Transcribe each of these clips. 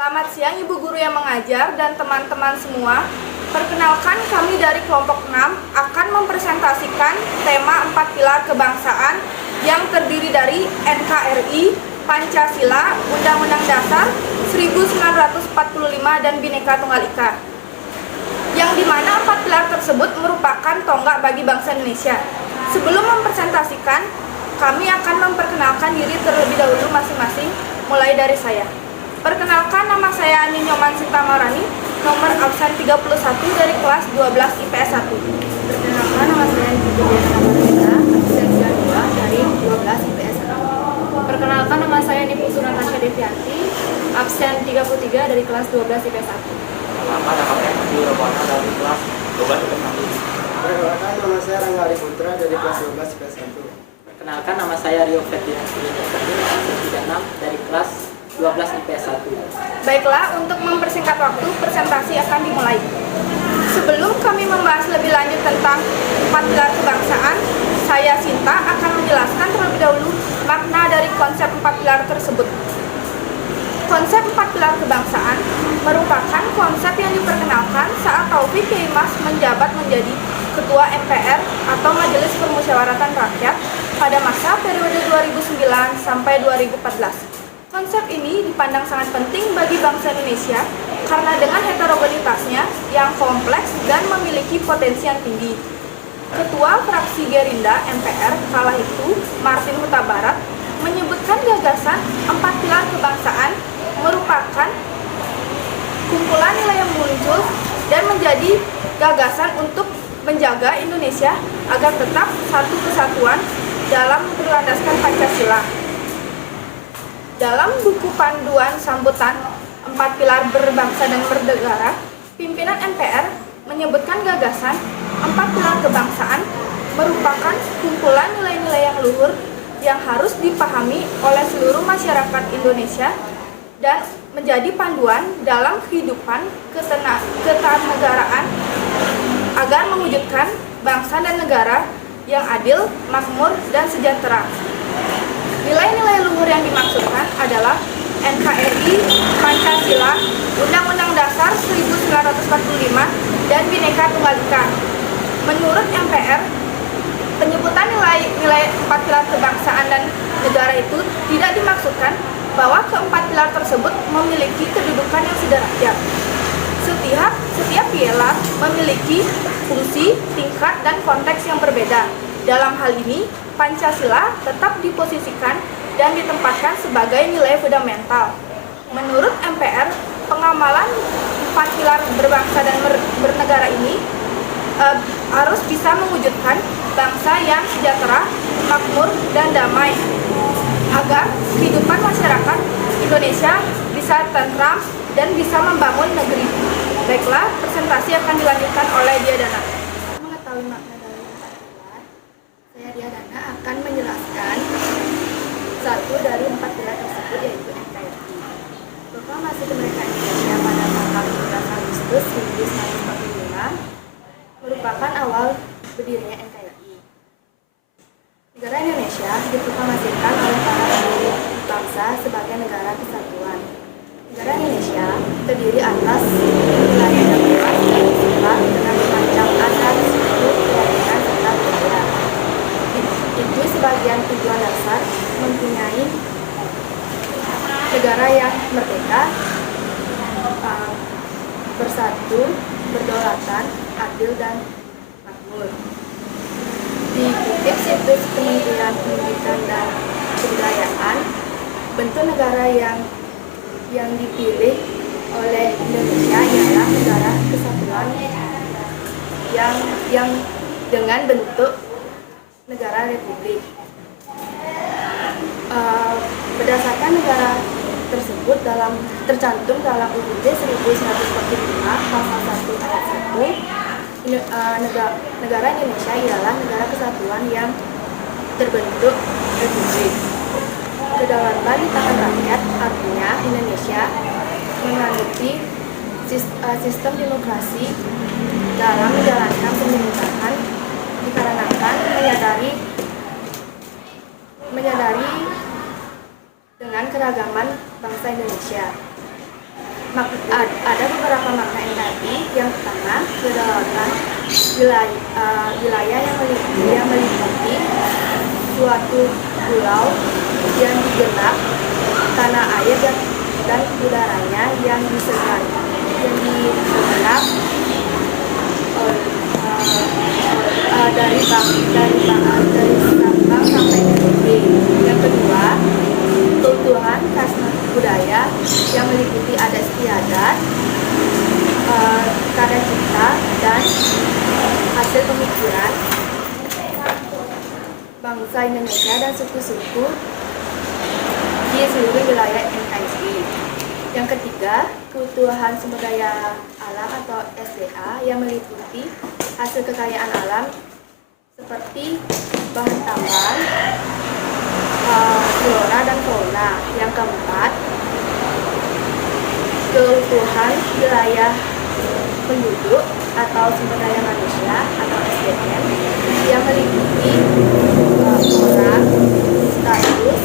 Selamat siang Ibu Guru yang mengajar dan teman-teman semua. Perkenalkan, kami dari kelompok 6 akan mempresentasikan tema 4 pilar kebangsaan yang terdiri dari NKRI, Pancasila, Undang-Undang Dasar 1945 dan Bhinneka Tunggal Ika. Yang dimana 4 pilar tersebut merupakan tonggak bagi bangsa Indonesia. Sebelum mempresentasikan, kami akan memperkenalkan diri terlebih dahulu masing-masing, mulai dari saya. Perkenalkan, nama saya Ani Nyoman Sinta Marani, nomor absen 31 dari kelas 12 IPS 1. Perkenalkan, nama saya Ibu Diana, absen 92 dari 12 IPS 1. Perkenalkan, nama saya Niputu Natasha Devianti, absen 33 dari kelas 12 IPS 1. Perkenalkan, nama saya Andi Roboana dari kelas 12 IPS 1. Perkenalkan, nama saya Rangga Ari Putra dari kelas 12 IPS 1. Perkenalkan, nama saya Rio Ferdian absen 36 dari kelas 12 IPS 1. Baiklah, untuk mempersingkat waktu, presentasi akan dimulai. Sebelum kami membahas lebih lanjut tentang 4 pilar kebangsaan, saya Sinta akan menjelaskan terlebih dahulu makna dari konsep 4 pilar tersebut. Konsep 4 pilar kebangsaan merupakan konsep yang diperkenalkan saat Taufik Kimas menjabat menjadi Ketua MPR atau Majelis Permusyawaratan Rakyat pada masa periode 2009 sampai 2014. Konsep ini dipandang sangat penting bagi bangsa Indonesia karena dengan heterogenitasnya yang kompleks dan memiliki potensi yang tinggi. Ketua fraksi Gerindra MPR kala itu, Martin Huta Barat, menyebutkan gagasan 4 pilar kebangsaan merupakan kumpulan nilai yang muncul dan menjadi gagasan untuk menjaga Indonesia agar tetap satu kesatuan dalam berlandaskan Pancasila. Dalam buku panduan sambutan 4 pilar berbangsa dan bernegara, pimpinan MPR menyebutkan gagasan 4 pilar kebangsaan merupakan kumpulan nilai-nilai yang luhur yang harus dipahami oleh seluruh masyarakat Indonesia dan menjadi panduan dalam kehidupan ketatanegaraan agar mewujudkan bangsa dan negara yang adil, makmur, dan sejahtera. Nilai-nilai luhur yang dimaksudkan adalah NKRI, Pancasila, Undang-Undang Dasar 1945, dan Bhinneka Tunggal Ika. Menurut MPR, penyebutan nilai 4 pilar kebangsaan dan negara itu tidak dimaksudkan bahwa keempat pilar tersebut memiliki kedudukan yang sederajat. Setiap pilar memiliki fungsi, tingkat, dan konteks yang berbeda. Dalam hal ini, Pancasila tetap diposisikan dan ditempatkan sebagai nilai fundamental. Menurut MPR, pengamalan 4 pilar berbangsa dan bernegara ini harus bisa mewujudkan bangsa yang sejahtera, makmur, dan damai agar kehidupan masyarakat Indonesia bisa tentram dan bisa membangun negeri. Baiklah, presentasi akan dilanjutkan oleh Diadana. Mengetahui makna dari 4 pilar, saya Diadana akan menjelaskan satu dari 4 pilar tersebut, yaitu NKRI. Proklamasi Kemerdekaan Indonesia pada tanggal 17 Agustus 1945 merupakan awal berdirinya NKRI. Negara Indonesia diproklamasikan oleh para pendiri bangsa sebagai negara kesatuan. Negara Indonesia terdiri atas wilayah yang luas dan tersebar dengan bermacam adat, suku, keyakinan, serta budaya. Itu sebagian tujuan dasar mempunyai negara yang merdeka, bersatu, berdaulat, adil, dan makmur. Dikutip situs Kementerian Pendidikan dan Kebudayaan, bentuk negara yang dipilih oleh Indonesia ialah negara kesatuan yang dengan bentuk negara republik. Berdasarkan negara tersebut tercantum dalam UUD 1945 pasal 1 ayat 1, negara Indonesia ialah negara kesatuan yang terbentuk republik. Kedaulatan di tangan rakyat artinya Indonesia menganuti sistem demokrasi dalam menjalankan pemerintahan dikarenakan menyadari dengan keragaman bangsa Indonesia. Ada beberapa makna NKRI. Yang pertama, kedaulatan wilayah yang meliputi suatu pulau yang digenap, tanah air dan udaranya yang disekat dari Sabang sampai Merauke. Yang kedua, keutuhan khas budaya yang meliputi adat istiadat, karya cipta, dan hasil pemikiran bangsa Indonesia dan suku-suku di seluruh wilayah NKRI. Yang ketiga, keutuhan sumber daya alam atau SDA yang meliputi hasil kekayaan alam seperti bahan tambang, flora dan fauna. Yang keempat, keutuhan wilayah penduduk atau sumber daya manusia atau SDM yang meliputi orang, status,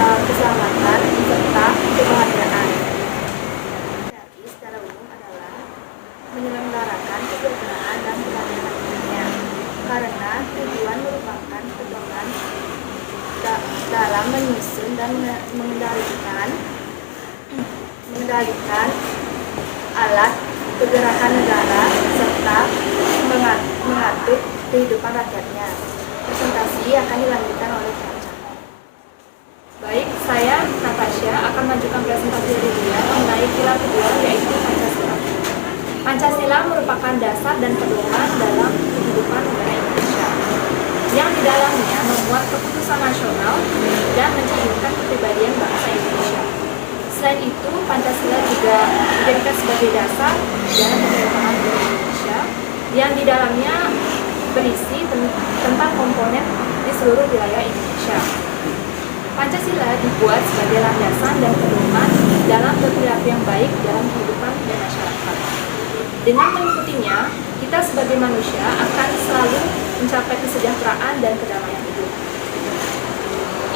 keselamatan, serta kebahagiaan. Jadi secara umum adalah menyelenggarakan kesejahteraan dan keadilan dunia, karena tujuan merupakan pedoman dalam menyusun dan mengendalikan alat pergerakan negara serta mengatur kehidupan rakyatnya. Presentasi akan dilanjutkan oleh Caca. Baik, saya Natasha akan mengajukan presentasi dari dia mengenai pilar kedua, yaitu Pancasila. Pancasila merupakan dasar dan pedoman dalam kehidupan negara Indonesia, yang di dalamnya memuat keputusan nasional dan mencerminkan kepribadian bangsa Indonesia. Selain itu, Pancasila juga dijadikan sebagai dasar dalam pemerintahan negara Indonesia, yang di dalamnya berisi tentang komponen di seluruh wilayah Indonesia. Pancasila dibuat sebagai landasan dan pedoman dalam berperilaku yang baik dalam kehidupan bermasyarakat. Dengan mengikutinya, kita sebagai manusia akan selalu mencapai kesejahteraan dan kedamaian hidup.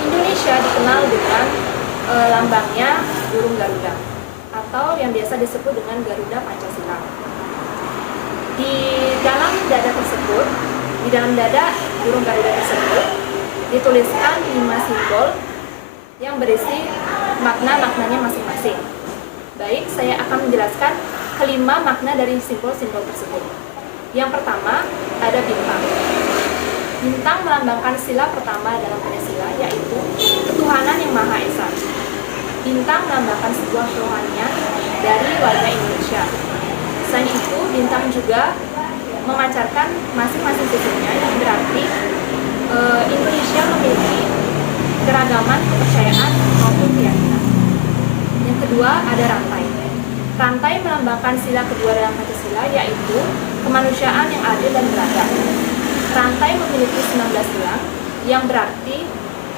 Indonesia dikenal dengan lambangnya burung Garuda, atau yang biasa disebut dengan Garuda Pancasila. Di dalam dada burung Garuda tersebut dituliskan 5 simbol yang berisi makna-maknanya masing-masing. Baik, saya akan menjelaskan kelima makna dari simbol-simbol tersebut. Yang pertama, ada bintang. Bintang melambangkan sila pertama dalam Pancasila, yaitu ketuhanan yang Maha Esa. Bintang melambangkan sebuah kerohanian dari warga Indonesia. Selain itu, bintang juga memancarkan masing-masing sisinya, yang berarti Indonesia memiliki keragaman kepercayaan maupun keyakinan. Yang kedua, ada rantai. Rantai melambangkan sila kedua dalam Pancasila, yaitu kemanusiaan yang adil dan beradab. Rantai memiliki 19 gelang, yang berarti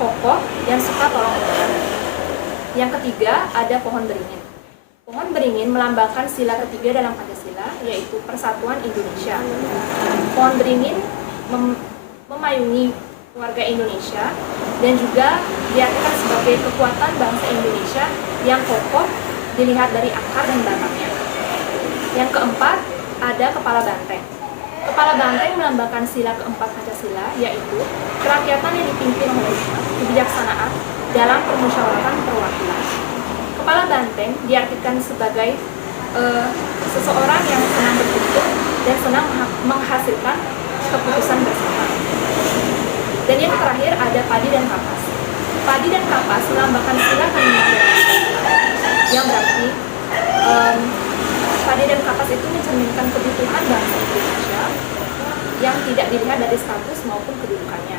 kokoh dan suka tolong-menolong. Yang ketiga, ada pohon beringin. Pohon beringin melambangkan sila ketiga dalam Pancasila, yaitu persatuan Indonesia. Pohon beringin memayungi warga Indonesia dan juga diartikan sebagai kekuatan bangsa Indonesia yang kokoh dilihat dari akar dan batangnya. Yang keempat, ada kepala banteng. Kepala banteng melambangkan sila keempat Pancasila, yaitu kerakyatan yang dipimpin oleh kebijaksanaan dalam permusyawaratan perwakilan. Kepala banteng diartikan sebagai seseorang yang senang berkumpul dan senang menghasilkan keputusan bersama. Dan yang terakhir, ada padi dan kapas. Padi dan kapas melambangkan sila kelima yang berarti padi dan kapas itu mencerminkan kebutuhan bangsa Indonesia yang tidak dilihat dari status maupun kedudukannya.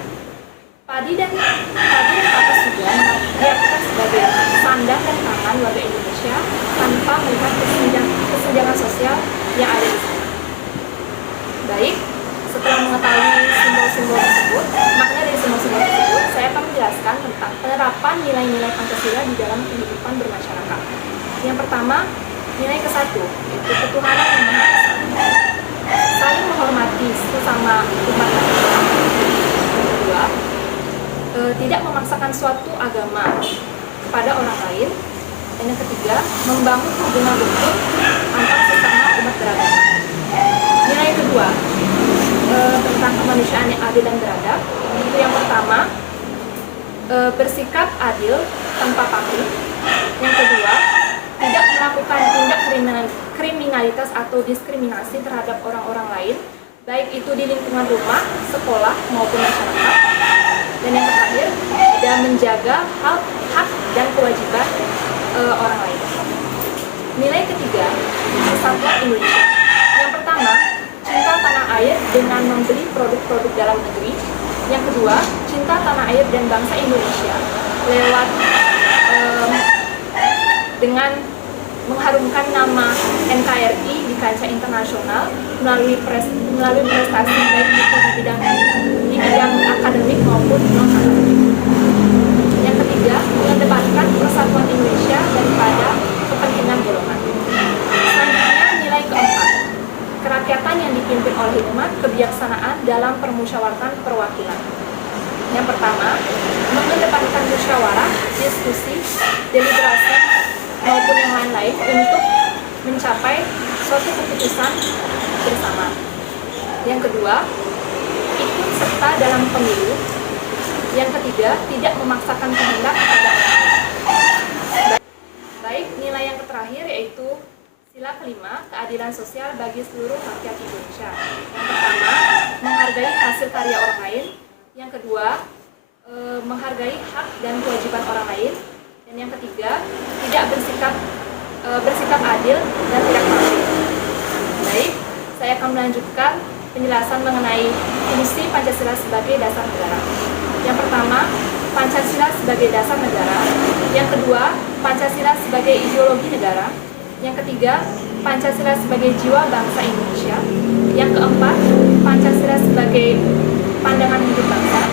Padi dan kapas juga diartikan sebagai sandang dan tangan warga Indonesia tanpa melihat kesenjangan sosial yang ada di sana. Baik, setelah mengetahui simbol-simbol tersebut, makna dari simbol-simbol tersebut, saya akan menjelaskan tentang penerapan nilai-nilai Pancasila di dalam kehidupan bermasyarakat. Yang pertama, nilai ke-1, yaitu ketuhanan yang Maha Esa. Saling menghormati sesama umat manusia. Yang kedua, tidak memaksakan suatu agama kepada orang lain. Dan yang ketiga, membangun hubungan rukun antar sesama umat beragama. Nilai kedua tentang kemanusiaan yang adil dan beradab, itu yang pertama, bersikap adil tanpa pamrih. Yang kedua, tidak melakukan tindak kriminalitas atau diskriminasi terhadap orang-orang lain, baik itu di lingkungan rumah, sekolah, maupun masyarakat. Dan yang terakhir, tidak menjaga hak dan kewajiban orang lain. Nilai ketiga, persatuan Indonesia. Yang pertama, cinta tanah air dengan membeli produk-produk dalam negeri. Yang kedua, cinta tanah air dan bangsa Indonesia lewat dengan mengharumkan nama NKRI di kancah internasional melalui prestasi baik itu di bidang akademik maupun non akademik. Yang ketiga, mengedepankan persatuan Indonesia daripada kepentingan golongan. Selanjutnya, nilai keempat, kerakyatan yang dipimpin oleh hikmat kebijaksanaan dalam permusyawaratan perwakilan. Yang pertama, mengedepankan musyawarah, diskusi, deliberasi, maupun yang lain-lain untuk mencapai suatu keputusan bersama. Yang kedua, ikut serta dalam pemilu. Yang ketiga, tidak memaksakan kehendak kepada orang lain. Baik, nilai yang terakhir yaitu sila kelima, keadilan sosial bagi seluruh rakyat Indonesia. Yang pertama, menghargai hasil karya orang lain. Yang kedua, menghargai hak dan kewajiban orang lain. Dan yang ketiga, tidak bersikap adil dan tidak pamrih. Baik, saya akan melanjutkan penjelasan mengenai fungsi Pancasila sebagai dasar negara. Yang pertama, Pancasila sebagai dasar negara. Yang kedua, Pancasila sebagai ideologi negara. Yang ketiga, Pancasila sebagai jiwa bangsa Indonesia. Yang keempat, Pancasila sebagai pandangan hidup bangsa.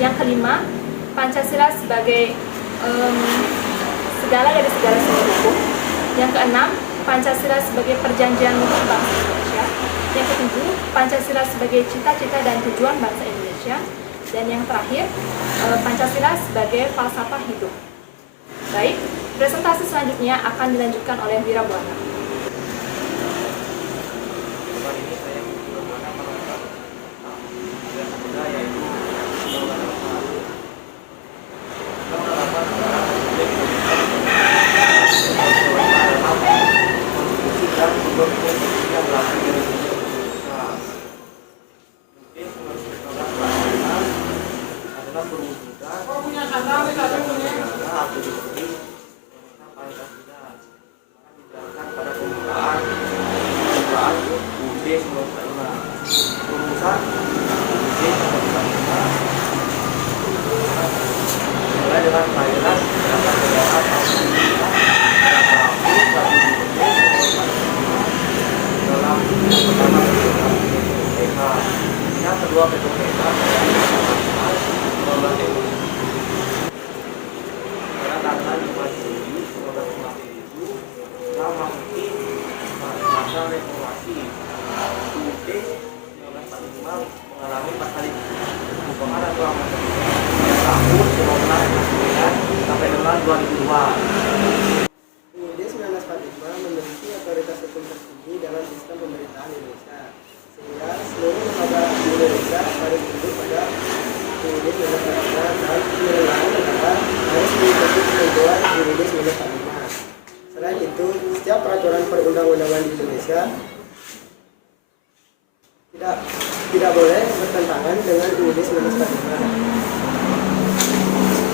Yang kelima, Pancasila sebagai segala dari segala sumber hukum. Yang keenam, Pancasila sebagai perjanjian mutu bangsa Indonesia. Yang ketujuh, Pancasila sebagai cita-cita dan tujuan bangsa Indonesia. Dan yang terakhir, Pancasila sebagai falsafah hidup. Baik, presentasi selanjutnya akan dilanjutkan oleh Wira Buana. UUD 1945 memiliki otoritas hukum tertinggi dalam sistem pemerintahan Indonesia, sehingga seluruh lembaga di Indonesia harus tunduk pada UUD 1945 dan penyelenggaraan negara harus mengikuti ketentuan UUD 1945. Selain itu, setiap peraturan perundang-undangan di Indonesia tidak boleh bertentangan dengan UUD 1945.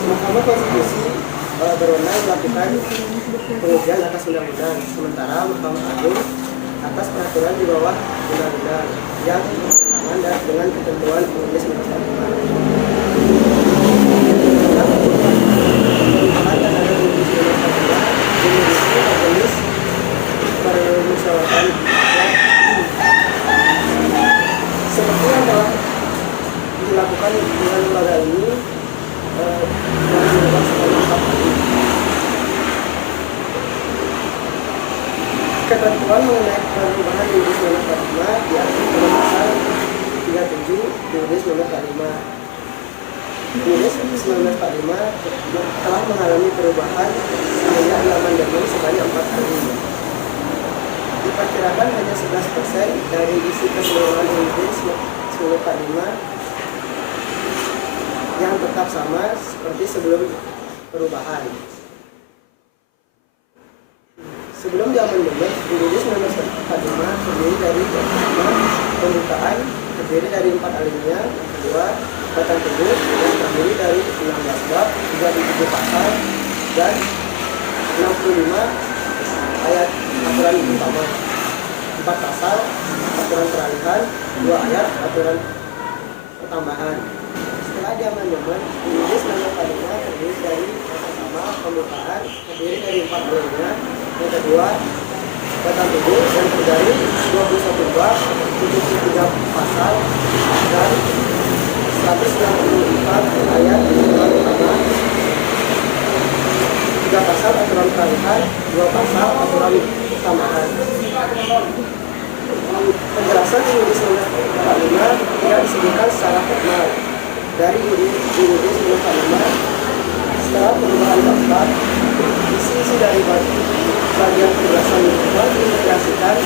Mahkamah Konstitusi berwenang melakukan pengujian atas undang-undang, sementara Mahkamah Agung atas peraturan di bawah undang-undang yang bertentangan dengan ketentuan UUD 1945. Memiliki jenis permusyawaratan seperti yang telah dilakukan dengan lembaga ini. Ketentuan mengenai perubahan UUD 1945 diatur pada pasal 37 UUD 1945. UUD 1945 telah mengalami perubahan semenjak amandemen sebanyak 4 kali. Diperkirakan hanya 11% dari isi keseluruhan UUD 1945 yang tetap sama seperti sebelum perubahan. Sebelum diamandemen, UUD 1945 terdiri dari pembukaan terdiri dari 4 alinea, kedua batang tubuh yang terdiri dari 16 bab, 37 pasal dan 65 ayat aturan utama, 4 pasal aturan peralihan, 2 ayat aturan pertambahan. Setelah diamandemen, UUD 1945 terdiri dari yang pertama pembukaan terdiri dari 4 alinea, yang kedua batang tubuh yang terdiri 21 bab, 73 pasal dan 194 ayat aturan utama, 3 pasal aturan peralihan, 2 pasal aturan tambahan. Penjelasan UUD 1945 tidak disebutkan secara formal. Dari UUD 1945, setelah perubahan keempat, isi dari bagian penjelasan lingkungan diintegrasikan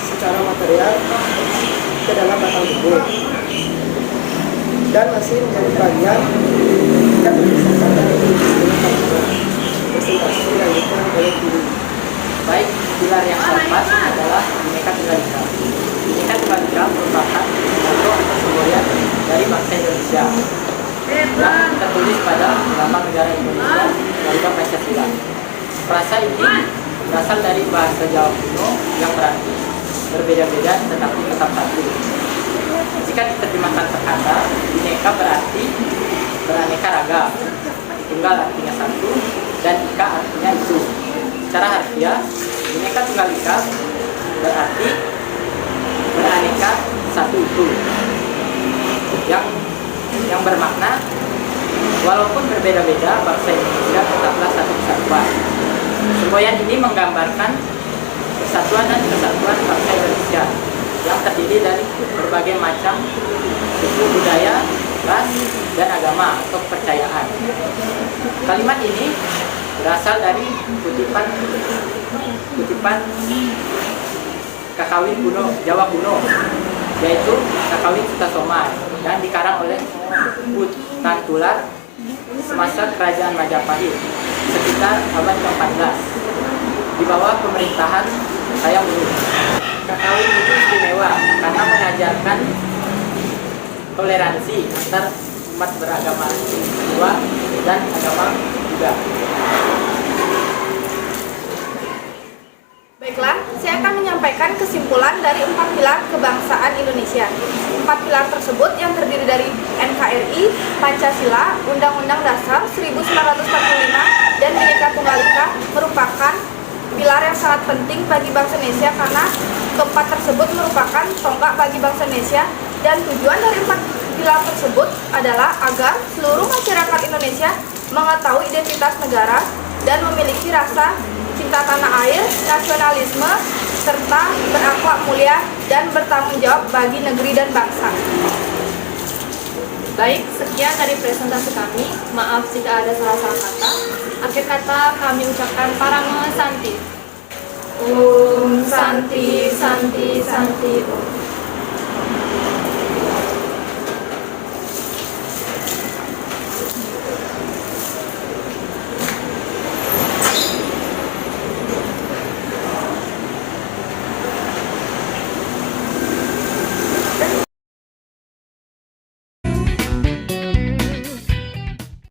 secara material ke dalam batang tubuh dan masih menjadi bagian tidak terpisahkan dari UUD 1945. Presentasi dilanjutkan oleh Guru. Baik, pilar yang keempat adalah Bhinneka Tunggal Ika. Bhinneka Tunggal Ika merupakan moto atau semboyan dari bangsa Indonesia yang tertulis pada Lambang Negara Indonesia dari Pancasila. Frasa ini berasal dari bahasa Jawa kuno yang berarti berbeda-beda tetapi tetap satu. Jika diterjemahkan per kata, Bhinneka berarti beraneka ragam, tunggal artinya satu, dan ika artinya itu. Secara harfiah, Bhinneka Tunggal Ika berarti beraneka satu itu, yang bermakna walaupun berbeda-beda bangsa Indonesia tetaplah satu kesatuan. Semboyan ini menggambarkan persatuan dan kesatuan bangsa Indonesia yang terdiri dari berbagai macam suku, budaya, ras, dan agama atau kepercayaan. Kalimat ini berasal dari kutipan Kakawin kuno Jawa kuno, yaitu Kakawin Sutasoma, yang dikarang oleh Putan Tular semasa Kerajaan Majapahit sekitar abad ke-14 di bawah pemerintahan Hayam Wuruk. Kakawin itu istimewa karena mengajarkan toleransi antar umat beragama Jawa dan agama Buddha. Baiklah, saya akan menyampaikan kesimpulan dari 4 pilar kebangsaan Indonesia. 4 pilar tersebut yang terdiri dari NKRI, Pancasila, Undang-Undang Dasar 1945, dan Bhinneka Tunggal Ika merupakan pilar yang sangat penting bagi bangsa Indonesia karena keempat tersebut merupakan tonggak bagi bangsa Indonesia, dan tujuan dari 4 pilar tersebut adalah agar seluruh masyarakat Indonesia mengetahui identitas negara dan memiliki rasa cinta tanah air, nasionalisme, serta berakhlak mulia dan bertanggung jawab bagi negeri dan bangsa. Baik, sekian dari presentasi kami. Maaf jika ada salah-salah kata. Akhir kata kami ucapkan Parama Santi. Om Santi.